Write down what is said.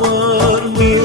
var mı?